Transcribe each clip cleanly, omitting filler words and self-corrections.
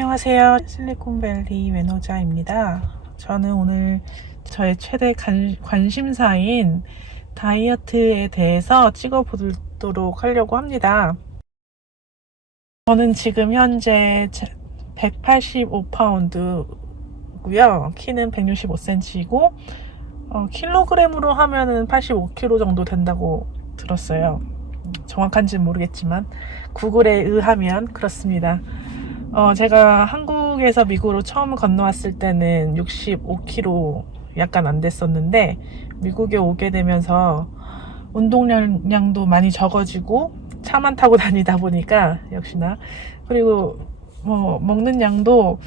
안녕하세요. 실리콘밸리 매노자입니다. 저는 오늘 저의 최대 관심사인 다이어트에 대해서 찍어보도록 하려고 합니다. 저는 지금 현재 185파운드고요. 키는 165cm이고 킬로그램으로 하면은 85kg 정도 된다고 들었어요. 정확한지는 모르겠지만 구글에 의하면 그렇습니다. 제가 한국에서 미국으로 처음 건너왔을 때는 65kg 약간 안 됐었는데 미국에 오게 되면서 운동량도 많이 적어지고 차만 타고 다니다 보니까 역시나, 그리고 먹는 양도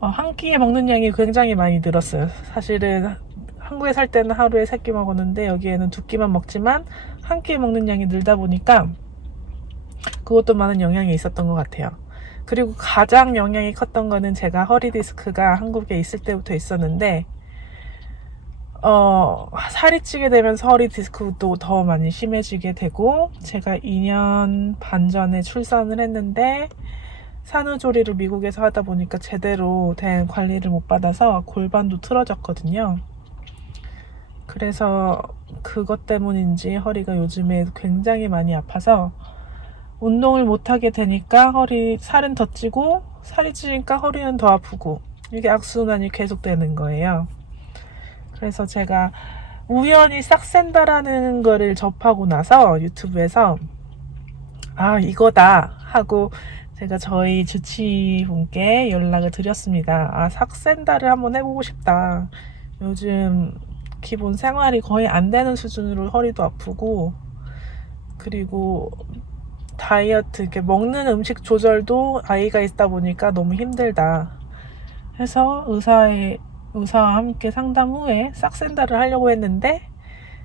한 끼에 먹는 양이 굉장히 많이 늘었어요. 사실은 한국에 살 때는 하루에 3끼 먹었는데 여기에는 2끼만 먹지만 한 끼에 먹는 양이 늘다 보니까 그것도 많은 영향이 있었던 것 같아요. 그리고 가장 영향이 컸던 거는 제가 허리 디스크가 한국에 있을 때부터 있었는데 살이 찌게 되면서 허리 디스크도 더 많이 심해지게 되고, 제가 2년 반 전에 출산을 했는데 산후조리를 미국에서 하다 보니까 제대로 된 관리를 못 받아서 골반도 틀어졌거든요. 그래서 그것 때문인지 허리가 요즘에 굉장히 많이 아파서 운동을 못하게 되니까 살은 더 찌고, 살이 찌니까 허리는 더 아프고, 이게 악순환이 계속되는 거예요. 그래서 제가 우연히 싹센다라는 거를 접하고 나서 유튜브에서 이거다 하고 제가 저희 주치분께 연락을 드렸습니다. 싹센다를 한번 해보고 싶다. 요즘 기본 생활이 거의 안 되는 수준으로 허리도 아프고, 그리고 다이어트, 이렇게 먹는 음식 조절도 아이가 있다 보니까 너무 힘들다 해서 의사와 함께 상담 후에 싹센다를 하려고 했는데,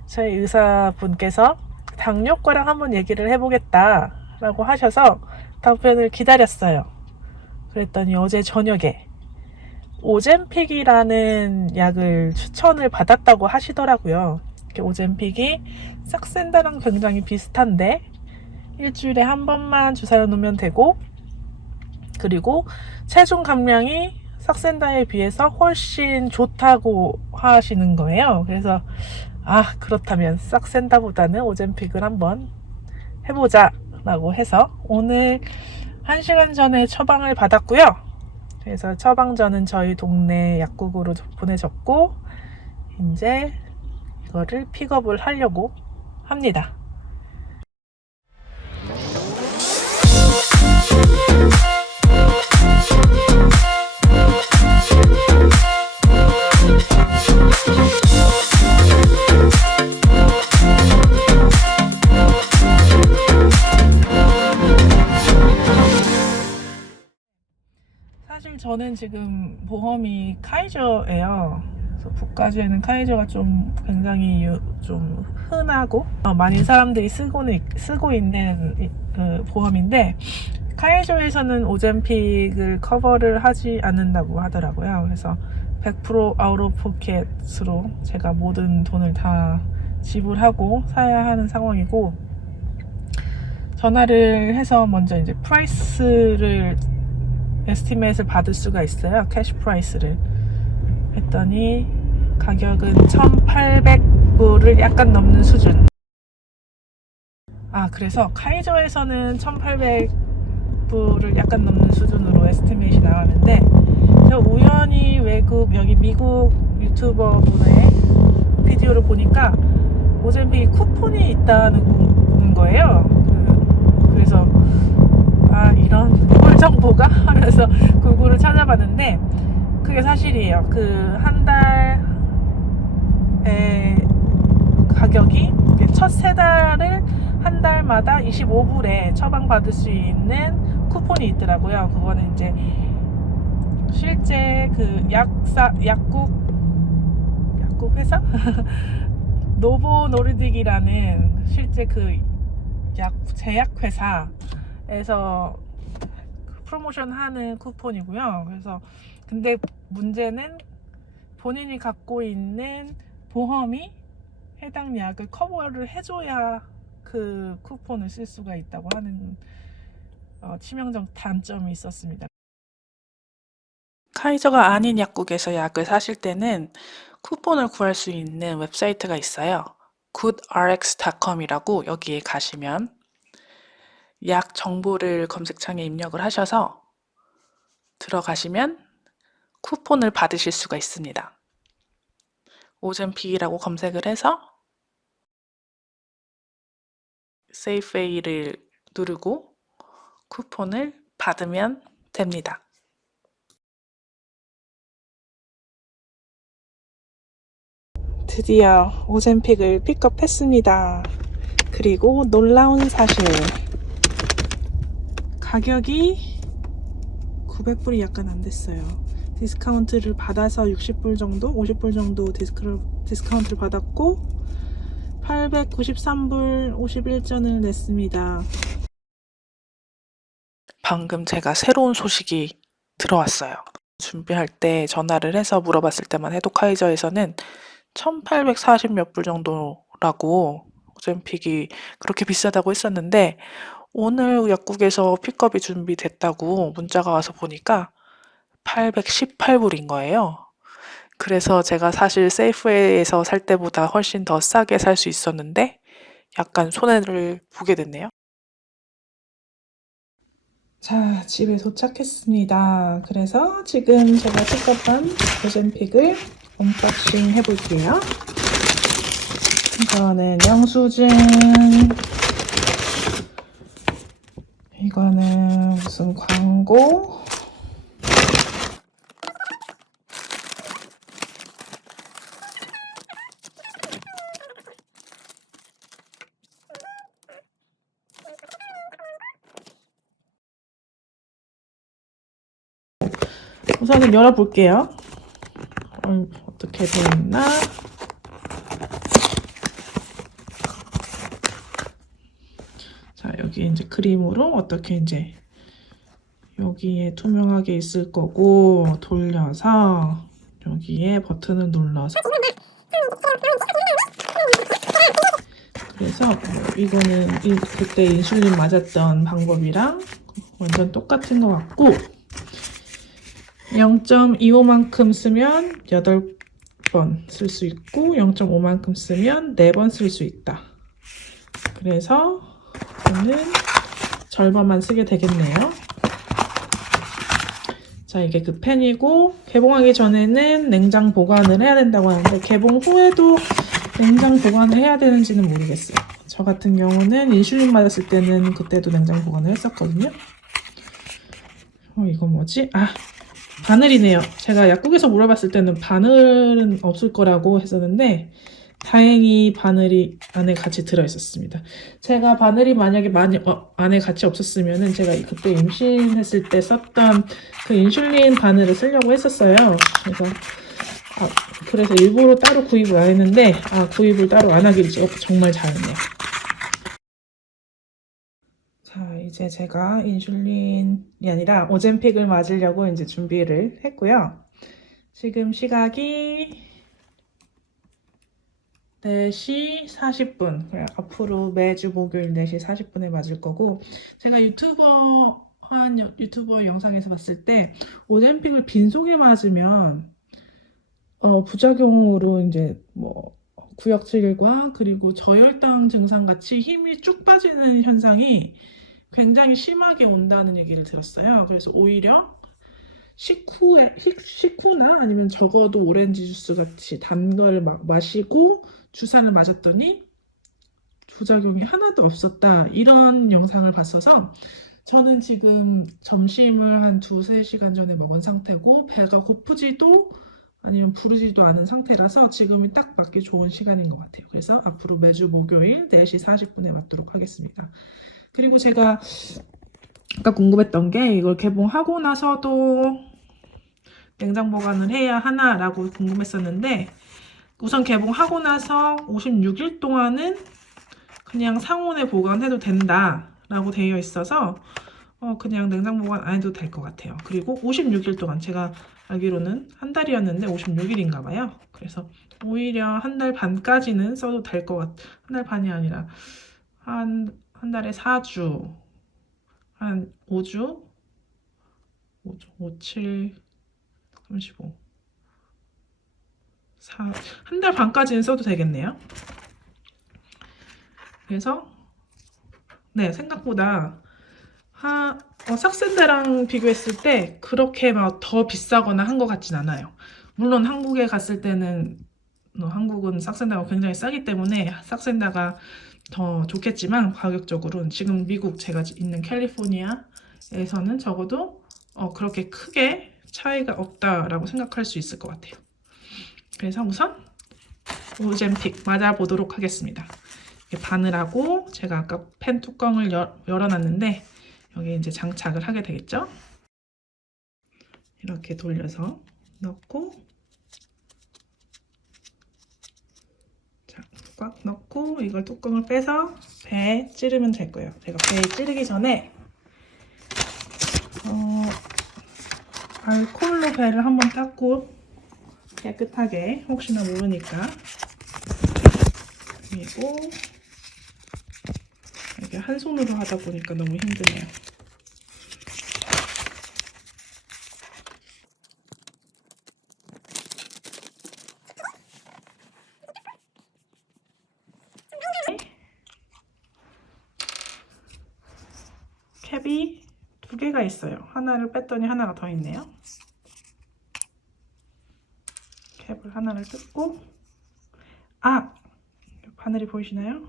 저희 의사분께서 당뇨과랑 한번 얘기를 해보겠다 라고 하셔서 답변을 기다렸어요. 그랬더니 어제 저녁에 오젬픽이라는 약을 추천을 받았다고 하시더라고요. 오젬픽이 싹센다랑 굉장히 비슷한데 일주일에 한 번만 주사를 놓으면 되고, 그리고 체중 감량이 싹센다에 비해서 훨씬 좋다고 하시는 거예요. 그래서 그렇다면 싹센다보다는 오젬픽을 한번 해보자 라고 해서 오늘 1시간 전에 처방을 받았고요. 그래서 처방전은 저희 동네 약국으로 보내졌고 이제 이거를 픽업을 하려고 합니다. 사실 저는 지금 보험이 카이저예요. 그래서 국가주에는 카이저가 좀 굉장히 좀 흔하고 많은 사람들이 쓰고 있는 보험인데, 카이저에서는 오젬픽을 커버를 하지 않는다고 하더라고요. 그래서 100% 아웃 오브 포켓으로 제가 모든 돈을 다 지불하고 사야 하는 상황이고, 전화를 해서 먼저 이제 프라이스를 에스티메이트를 받을 수가 있어요. 캐시 프라이스를 했더니 가격은 1,800불을 약간 넘는 수준. 그래서 카이저에서는 1,800불을 약간 넘는 수준으로 에스티메이트이 나왔는데, 제가 우연히 여기 미국 유튜버 분의 비디오를 보니까 오젬픽 쿠폰이 있다는 거예요. 그래서 이런 꿀 정보가 하면서 구글을 찾아봤는데 그게 사실이에요. 한 달에 가격이 첫 3달을 한 달마다 25불에 처방받을 수 있는 쿠폰이 있더라고요. 그거는 이제 실제 약국 회사 노보 노르딕이라는 실제 제약회사에서 프로모션 하는 쿠폰이고요. 그래서 근데 문제는 본인이 갖고 있는 보험이 해당 약을 커버를 해줘야 그 쿠폰을 쓸 수가 있다고 하는 치명적 단점이 있었습니다. 카이저가 아닌 약국에서 약을 사실 때는 쿠폰을 구할 수 있는 웹사이트가 있어요. goodrx.com이라고 여기에 가시면 약 정보를 검색창에 입력을 하셔서 들어가시면 쿠폰을 받으실 수가 있습니다. 오젠픽이라고 검색을 해서 세이프웨이를 누르고 쿠폰을 받으면 됩니다. 드디어 오젠픽을 픽업했습니다. 그리고 놀라운 사실, 가격이 900불이 약간 안 됐어요. 디스카운트를 받아서 60불 정도, 50불 정도 디스카운트를 받았고 893불 51전을 냈습니다. 방금 제가 새로운 소식이 들어왔어요. 준비할 때 전화를 해서 물어봤을 때만 해도 카이저에서는 1840 몇 불 정도라고 오젠픽이 그렇게 비싸다고 했었는데 오늘 약국에서 픽업이 준비됐다고 문자가 와서 보니까 818불인 거예요. 그래서 제가 사실 세이프웨이에서 살 때보다 훨씬 더 싸게 살 수 있었는데 약간 손해를 보게 됐네요. 자, 집에 도착했습니다. 그래서 지금 제가 픽업한 오젠픽을 언박싱 해볼게요. 이거는 영수증, 이거는 무슨 광고, 우선은 열어볼게요. 어떻게 되어있나. 자, 여기 이제 그림으로 어떻게 이제 여기에 투명하게 있을 거고, 돌려서 여기에 버튼을 눌러서, 그래서 이거는 그때 인슐린 맞았던 방법이랑 완전 똑같은 것 같고, 0.25만큼 쓰면 8번 쓸 수 있고 0.5만큼 쓰면 4번 쓸 수 있다. 그래서 저는 절반만 쓰게 되겠네요. 자, 이게 그 펜이고, 개봉하기 전에는 냉장 보관을 해야 된다고 하는데 개봉 후에도 냉장 보관을 해야 되는지는 모르겠어요. 저 같은 경우는 인슐린 맞았을 때는 그때도 냉장 보관을 했었거든요. 이거 뭐지? 바늘이네요. 제가 약국에서 물어봤을 때는 바늘은 없을 거라고 했었는데 다행히 바늘이 안에 같이 들어있었습니다. 제가 바늘이 만약에 안에 같이 없었으면은 제가 그때 임신했을 때 썼던 그 인슐린 바늘을 쓰려고 했었어요. 그래서 일부러 따로 구입을 안 했는데 구입을 따로 안 하길 정말 잘했네요. 자, 이제 제가 인슐린이 아니라 오젠픽을 맞으려고 이제 준비를 했고요. 지금 시각이 4시 40분. 앞으로 매주 목요일 4시 40분에 맞을 거고, 제가 유튜버 영상에서 봤을 때 오젠픽을 빈속에 맞으면 부작용으로 이제 뭐 구역질과 그리고 저혈당 증상 같이 힘이 쭉 빠지는 현상이 굉장히 심하게 온다는 얘기를 들었어요. 그래서 오히려 식후나 아니면 적어도 오렌지 주스 같이 단 걸 마시고 주사를 맞았더니 부작용이 하나도 없었다. 이런 영상을 봤어서 저는 지금 점심을 한 2-3시간 전에 먹은 상태고 배가 고프지도 아니면 부르지도 않은 상태라서 지금이 딱 맞기 좋은 시간인 것 같아요. 그래서 앞으로 매주 목요일 4시 40분에 맞도록 하겠습니다. 그리고 제가 아까 궁금했던 게 이걸 개봉하고 나서도 냉장 보관을 해야 하나라고 궁금했었는데 우선 개봉하고 나서 56일 동안은 그냥 상온에 보관해도 된다라고 되어 있어서 그냥 냉장 보관 안 해도 될 것 같아요. 그리고 56일 동안 제가 알기로는 한 달이었는데 56일인가 봐요. 그래서 오히려 한 달 반까지는 써도 될 것 같아요. 한 달 반이 아니라 한 달에 4주, 한 5주, 5, 7, 35. 한 달 반까지는 써도 되겠네요. 그래서 네, 생각보다 삭센다랑 비교했을 때 그렇게 막 더 비싸거나 한 것 같진 않아요. 물론 한국에 갔을 때는 한국은 삭센다가 굉장히 싸기 때문에 삭센다가 더 좋겠지만 가격적으로는 지금 미국 제가 있는 캘리포니아에서는 적어도 그렇게 크게 차이가 없다라고 생각할 수 있을 것 같아요. 그래서 우선 오젬픽 맞아보도록 하겠습니다. 바늘하고 제가 아까 펜 뚜껑을 열어놨는데 여기 이제 장착을 하게 되겠죠? 이렇게 돌려서 넣고 자, 꽉 넣고 이걸 뚜껑을 빼서 배에 찌르면 될 거예요. 제가 배에 찌르기 전에 알코올로 배를 한번 닦고 깨끗하게 혹시나 모르니까. 그리고 이게 한 손으로 하다 보니까 너무 힘드네요. 캡이 2개가 있어요. 하나를 뺐더니 하나가 더 있네요. 캡을 하나를 뜯고 바늘이 보이시나요?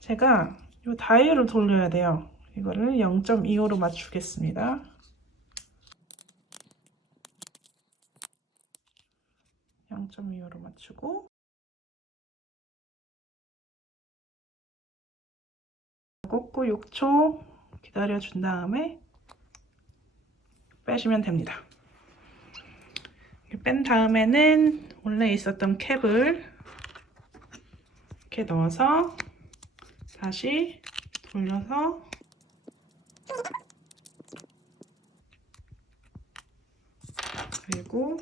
제가 이 다이얼을 돌려야 돼요. 이거를 0.25로 맞추겠습니다. 0.25로 맞추고 꽂고 6초 기다려준 다음에 빼시면 됩니다. 뺀 다음에는 원래 있었던 캡을 이렇게 넣어서 다시 돌려서 그리고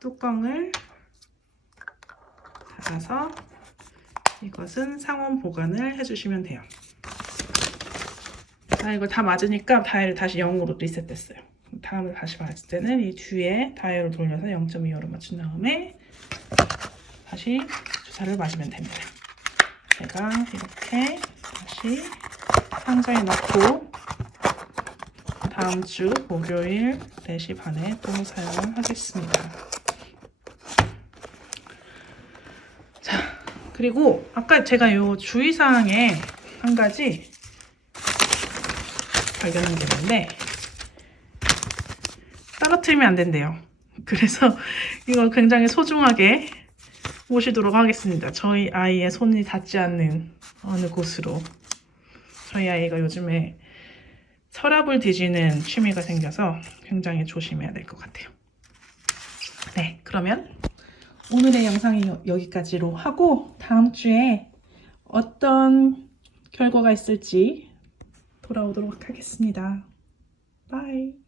뚜껑을 닫아서 이것은 상온 보관을 해주시면 돼요. 이거 다 맞으니까 다이얼을 다시 0으로 리셋됐어요. 다음에 다시 봤을 때는 이 뒤에 다이얼을 돌려서 0.25로 맞춘 다음에 다시 주사를 맞으면 됩니다. 제가 이렇게 다시 상자에 넣고 다음 주 목요일 4시 반에 또 사용을 하겠습니다. 자, 그리고 아까 제가 이 주의사항에 한 가지 발견한 게 있는데 떨어뜨리면 안 된대요. 그래서 이걸 굉장히 소중하게 모시도록 하겠습니다. 저희 아이의 손이 닿지 않는 어느 곳으로. 저희 아이가 요즘에 서랍을 뒤지는 취미가 생겨서 굉장히 조심해야 될 것 같아요. 네, 그러면 오늘의 영상이 여기까지로 하고 다음 주에 어떤 결과가 있을지 돌아오도록 하겠습니다. 바이.